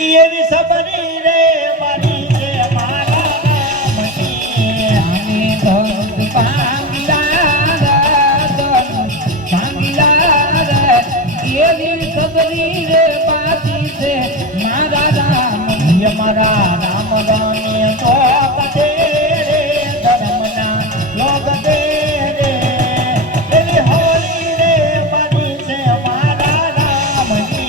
એવી સબરી રે મારી છે મારા રામની આને ધન ભાંગલા એવી સબરી રે પાછી છે મારા રામ મારા રામ રામે તો કથે રે ધર્મના લોક દે રે એવી હોળી રે મારી છે મારા રામની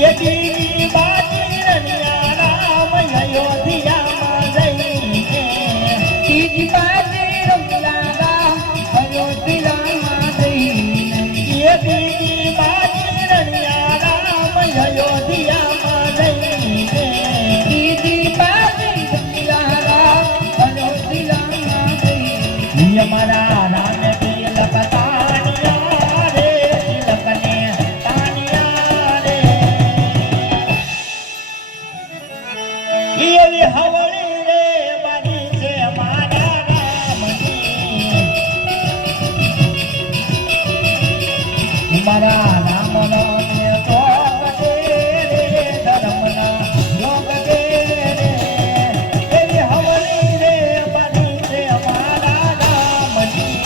યદી બાજી રણિયા રામ અયોધ્યામાં જઈને તીજી બાજી રમલા અયોધ્યામાં જઈને યદી બાજી રણિયા રામ અયોધ્યામાં જઈને તીજી બાજી રમલા અયોધ્યામાં જઈને અમારા રામ તિલક તાનિયા રે તિલકને તાનિયા રે એવી હવળી રે મારી છે મારા રામની મારા રામ નામે તો કથે રે ધર્મના લોક દે રે એવી હવળી રે મારી છે મારા રામની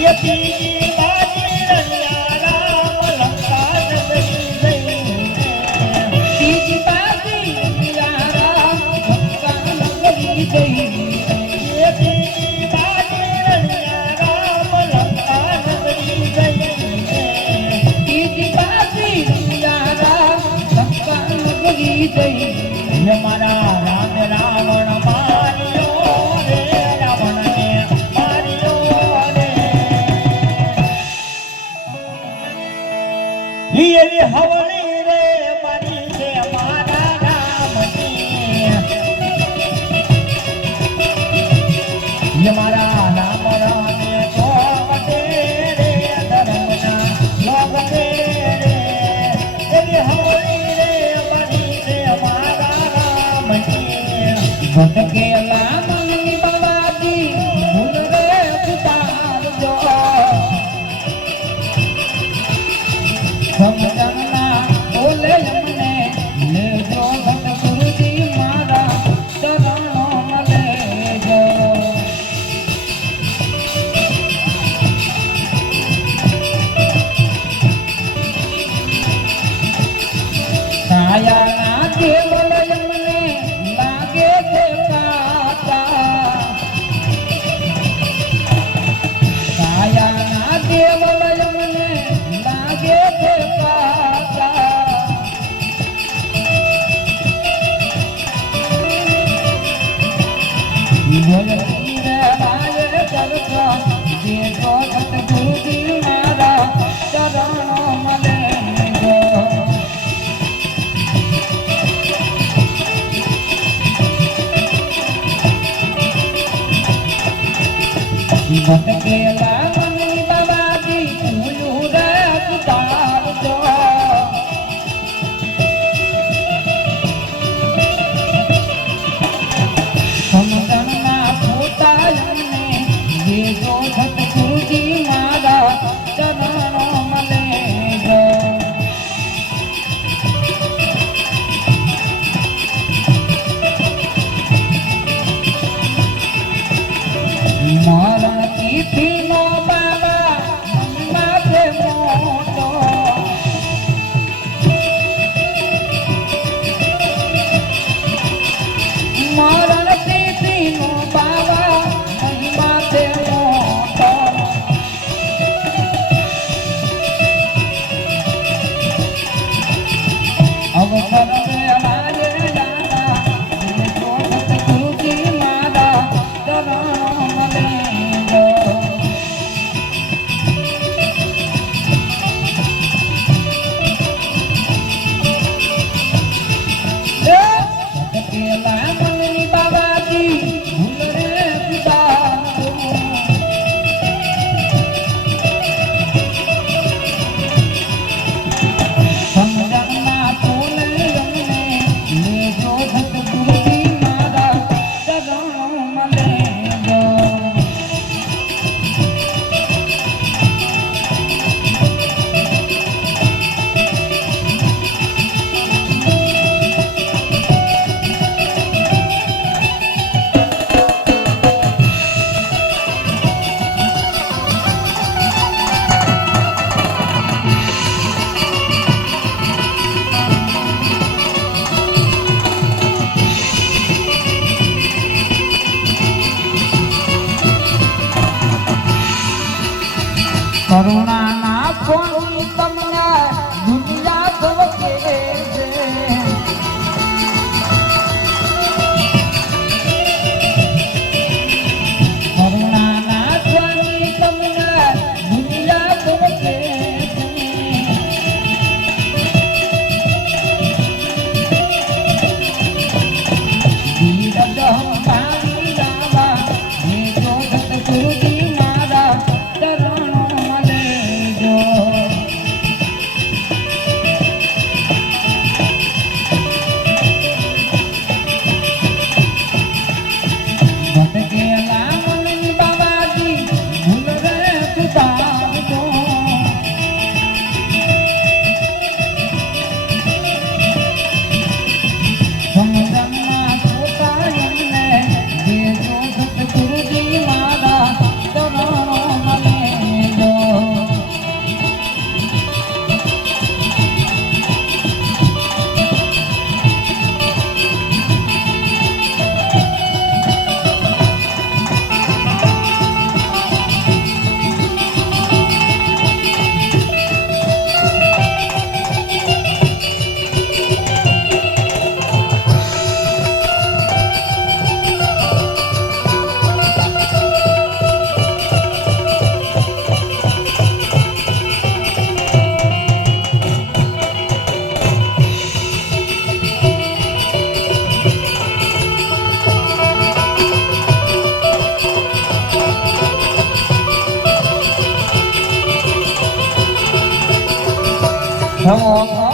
યતી બાજી રણિયા રામ લંકા નગરી જઈને તીજી બાજી રમલા નગરી જઈને યતી બાજી રણિયા રામ લંકા નગરી જઈને તીજી બાજી રમલા નગરી જઈને મારા રામ રાવણ માર્યો રે રાવણને માર્યો રે એવી હવળી રે મારી છે મારા રામની મારા રામ રામે તો કથે રે ધર્મના લોક દે રે એવી હવળી રે મારી છે મારા રામની ભટકેલા મનની બાવાજી ભૂલ રે ઉતારજો સમજણના બોલે મને લેજો ગુરુજી મારા ચરણોમાં લેજો કાયાના કેવલ મને લાગે છે કાતા કાયાના કેવલ મને લાગે છે કાતા બોલતી રે રાય ચરતો દેજો ગુરુજી મારા ચરણોમાં લેજો ભટકેલા મનની બાબાજી ભૂલું રે ઉતારજો સમજણના પોતાને દેજો ગુરુજી મારા ચરણોમાં લેજો મરણ તિથિનો કરુણાના કોની તમને દુનિયા ધવકે છે કરુણાના કોની તમને દુનિયા ધવકે છે ધીરજ હંકારી લાવા હે જોગત ગુરુજી મારા ચરણોમાં લેજો ભટકેલા મનની બાબાજી ભૂલ રે સુધારજો સમજણના છોટાયણને દેજો સતગુરુજી મારા ચરણોમાં લેજો નમો